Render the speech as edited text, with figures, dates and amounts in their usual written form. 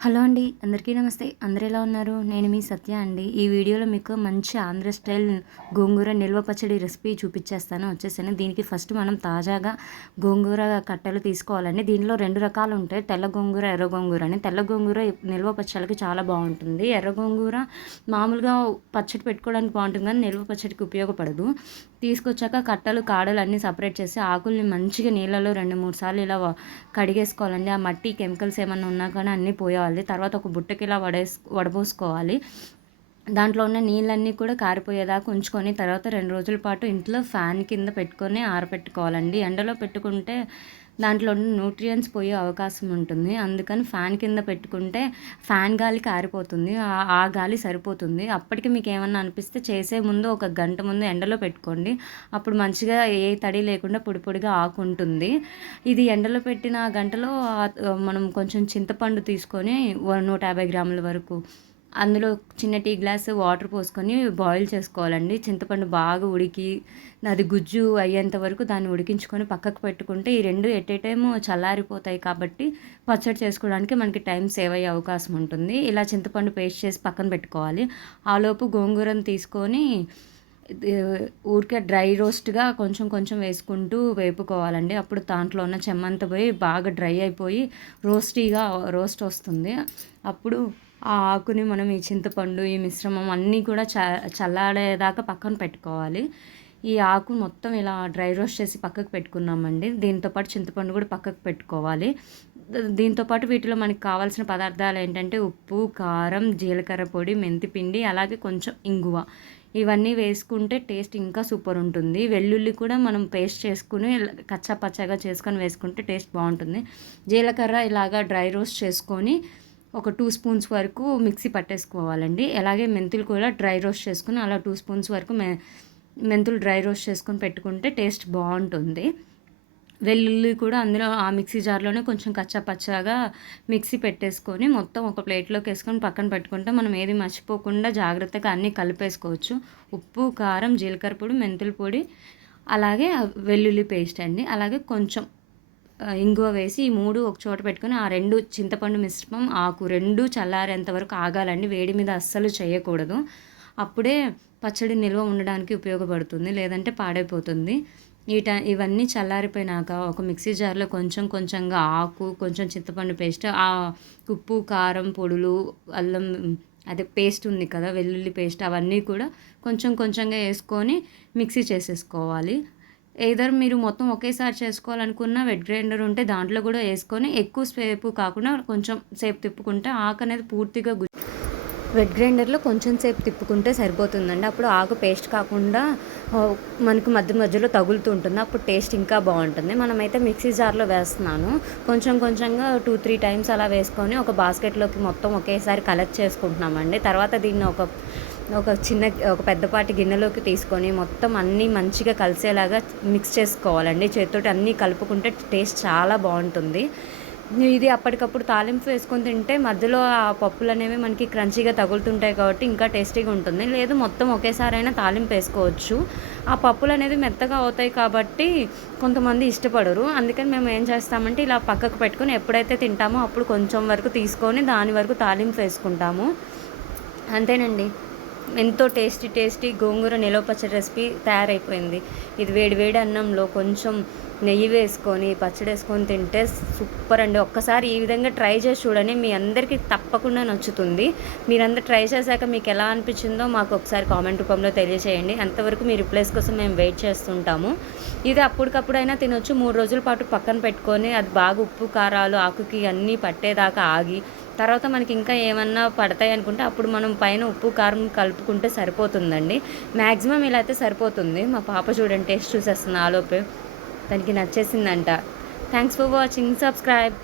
Hello అండి. అందరికీ నమస్తే. అందరూ ఎలా ఉన్నారు? నేను మీ సత్య అండి. ఈ వీడియోలో మీకు మంచి ఆంధ్ర స్టైల్ గోంగూర నిల్వ పచ్చడి రెసిపీ చూపిచ్చేస్తాను. వచ్చేసాను. దీనికి ఫస్ట్ మనం తాజాగా గోంగూర కట్టలు తీసుకోవాలండి. దీనిలో 2 రకాలుంటాయి. తెల్ల గోంగూర, ఎర్ర గోంగూర అని. తెల్ల గోంగూర నిల్వ పచ్చళ్ళకి చాలా బావుంటుంది. ఎర్ర గోంగూర మామూలుగా పచ్చడి పెట్టుకోవడానికి బావుంటుంది కానీ నిల్వ పచ్చడికి ఉపయోగపడదు. తీసుకొచ్చాక కట్టలు, కాడలు అన్నీ సెపరేట్ చేసి ఆకుల్ని మంచిగా నీళ్ళలో 2, 3 సార్లు ఇలా కడిగేసుకోవాలండి. ఆ మట్టి కెమికల్స్ ఏమన్నా ఉన్నా కానీ అన్నీ పోయేయాలి. తర్వాత ఒక బుట్టకి ఇలా వడబోసుకోవాలి. దాంట్లో ఉన్న నీళ్ళన్నీ కూడా కారిపోయేదాకా ఉంచుకొని తర్వాత 2 రోజుల పాటు ఇంట్లో ఫ్యాన్ కింద పెట్టుకొని ఆరబెట్టుకోవాలండి. ఎండలో పెట్టుకుంటే దాంట్లో ఉన్న న్యూట్రియంట్స్ పోయే అవకాశం ఉంటుంది. అందుకని ఫ్యాన్ కింద పెట్టుకుంటే ఫ్యాన్ గాలికి ఆరిపోతుంది. ఆ గాలి సరిపోతుంది. అప్పటికి మీకేమన్నా అనిపిస్తే చేసే ముందు ఒక గంట ముందు ఎండలో పెట్టుకోండి. అప్పుడు మంచిగా ఏ తడి లేకుండా పొడి పొడిగా ఆకుంటుంది. ఇది ఎండలో పెట్టిన గంటలో మనం కొంచెం చింతపండు తీసుకొని 150 గ్రాముల వరకు అందులో చిన్న టీ గ్లాస్ వాటర్ పోసుకొని బాయిల్ చేసుకోవాలండి. చింతపండు బాగా ఉడికి అది గుజ్జు అయ్యేంత వరకు దాన్ని ఉడికించుకొని పక్కకు పెట్టుకుంటే ఈ 2 ఎట్ ఏ టైమ్ చల్లారిపోతాయి కాబట్టి పచ్చడి చేసుకోవడానికి మనకి టైం సేవ్ అయ్యే అవకాశం ఉంటుంది. ఇలా చింతపండు పేస్ట్ చేసి పక్కన పెట్టుకోవాలి. ఆలోపు గోంగూరను తీసుకొని ఊరికే డ్రై రోస్ట్‌గా కొంచెం కొంచెం వేసుకుంటూ వేపుకోవాలండి. అప్పుడు దాంట్లో ఉన్న చెమ్మంతా పోయి బాగా డ్రై అయిపోయి రోస్ట్ వస్తుంది. అప్పుడు ఆ ఆకుని మనం ఈ చింతపండు, ఈ మిశ్రమం అన్నీ కూడా చల్లారేదాకా పక్కన పెట్టుకోవాలి. ఈ ఆకు మొత్తం ఇలా డ్రై రోస్ట్ చేసి పక్కకు పెట్టుకున్నామండి. దీంతో పాటు చింతపండు కూడా పక్కకు పెట్టుకోవాలి. దీంతో పాటు వీటిలో మనకి కావాల్సిన పదార్థాలు ఏంటంటే ఉప్పు, కారం, జీలకర్ర పొడి, మెంతి పిండి అలాగే కొంచెం ఇంగువ. ఇవన్నీ వేసుకుంటే టేస్ట్ ఇంకా సూపర్ ఉంటుంది. వెల్లుల్లి కూడా మనం పేస్ట్ చేసుకుని కచ్చా పచ్చాగా చేసుకొని వేసుకుంటే టేస్ట్ బాగుంటుంది. జీలకర్ర ఇలాగా డ్రై రోస్ట్ చేసుకొని ఒక 2 స్పూన్స్ వరకు మిక్సీ పట్టేసుకోవాలండి. అలాగే మెంతులు కూడా డ్రై రోస్ట్ చేసుకుని అలా 2 స్పూన్స్ వరకు మెంతులు డ్రై రోస్ట్ చేసుకొని పెట్టుకుంటే టేస్ట్ బాగుంటుంది. వెల్లుల్లి కూడా అందులో ఆ మిక్సీ జార్లోనే కొంచెం కచ్చా పచ్చాగా మిక్సీ పెట్టేసుకొని మొత్తం ఒక ప్లేట్లోకి వేసుకొని పక్కన పెట్టుకుంటే మనం ఏది మర్చిపోకుండా జాగ్రత్తగా అన్నీ కలిపేసుకోవచ్చు. ఉప్పు, కారం, జీలకర్ర పొడి, మెంతుల పొడి అలాగే వెల్లుల్లి పేస్ట్ అండి. అలాగే కొంచెం ఇంగువ వేసి ఈ 3 ఒక చోట పెట్టుకొని ఆ 2 చింతపండు మిశ్రమం, ఆకు 2 చల్లారేంత వరకు ఆగాలండి. వేడి మీద అస్సలు చేయకూడదు. అప్పుడే పచ్చడి నిల్వ ఉండడానికి ఉపయోగపడుతుంది. లేదంటే పాడైపోతుంది. ఇవన్నీ చల్లారిపోయినాక ఒక మిక్సీ జార్లో కొంచెం కొంచెంగా ఆకు, కొంచెం చింతపండు పేస్ట్, ఉప్పు, కారం పొడులు, అల్లం అదే పేస్ట్ ఉంది కదా వెల్లుల్లి పేస్ట్ అవన్నీ కూడా కొంచెం కొంచెంగా వేసుకొని మిక్సీ చేసేసుకోవాలి. ఎయిదర్ మీరు మొత్తం ఒకేసారి చేసుకోవాలనుకున్న వెట్ గ్రైండర్ ఉంటే దాంట్లో కూడా వేసుకొని ఎక్కువ సేపు కాకుండా కొంచెం సేపు తిప్పుకుంటే ఆకు అనేది పూర్తిగా వెట్ గ్రైండర్లో కొంచెం సేపు తిప్పుకుంటే సరిపోతుందండి. అప్పుడు ఆకు పేస్ట్ కాకుండా మనకు మధ్య మధ్యలో తగులుతూ ఉంటుంది. అప్పుడు టేస్ట్ ఇంకా బాగుంటుంది. మనమైతే మిక్సీ జార్లో వేస్తున్నాను. కొంచెం కొంచెంగా 2-3 టైమ్స్ అలా వేసుకొని ఒక బాస్కెట్లోకి మొత్తం ఒకేసారి కలెక్ట్ చేసుకుంటున్నామండి. తర్వాత దీన్ని ఒక పెద్దపాటి గిన్నెలోకి తీసుకొని మొత్తం అన్నీ మంచిగా కలిసేలాగా మిక్స్ చేసుకోవాలండి. చేతితోటి అన్నీ కలుపుకుంటే టేస్ట్ చాలా బాగుంటుంది. ఇది అప్పటికప్పుడు తాలింపు వేసుకొని తింటే మధ్యలో ఆ పప్పులు అనేవి మనకి క్రంచీగా తగులుతుంటాయి కాబట్టి ఇంకా టేస్టీగా ఉంటుంది. లేదు మొత్తం ఒకేసారైనా తాలింపు వేసుకోవచ్చు. ఆ పప్పులు అనేది మెత్తగా అవుతాయి కాబట్టి కొంతమంది ఇష్టపడరు. అందుకని మేము ఏం చేస్తామంటే ఇలా పక్కకు పెట్టుకొని ఎప్పుడైతే తింటామో అప్పుడు కొంచెం వరకు తీసుకొని దాని వరకు తాలింపు వేసుకుంటాము. అంతేనండి. ఎంతో టేస్టీ గోంగూర నిలవ పచ్చడి రెసిపీ తయారైపోయింది. ఇది వేడి వేడి అన్నంలో కొంచెం నెయ్యి వేసుకొని పచ్చడి వేసుకొని తింటే సూపర్ అండి. ఒక్కసారి ఈ విధంగా ట్రై చేసి చూడండి. మీ అందరికీ తప్పకుండా నచ్చుతుంది. మీరందరూ ట్రై చేశాక మీకు ఎలా అనిపించిందో మాకు ఒకసారి కామెంట్ రూపంలో తెలియచేయండి. అంతవరకు మీ రిప్లైస్ కోసం మేము వెయిట్ చేస్తుంటాము. ఇది అప్పటికప్పుడైనా తినొచ్చు. 3 రోజుల పాటు పక్కన పెట్టుకొని అది బాగా ఉప్పు, కారాలు ఆకుకి అన్నీ పట్టేదాకా ఆగి తర్వాత మనకి ఇంకా ఏమన్నా పడతాయి అనుకుంటే అప్పుడు మనం పైన ఉప్పు, కారం కలుపుకుంటే సరిపోతుందండి. మ్యాక్సిమం ఇలా అయితే సరిపోతుంది. మా పాప చూడండి టేస్ట్ చూసేస్తుంది ఆలోపే. తనకి నచ్చేసిందంట. Thanks for watching. సబ్స్క్రైబ్.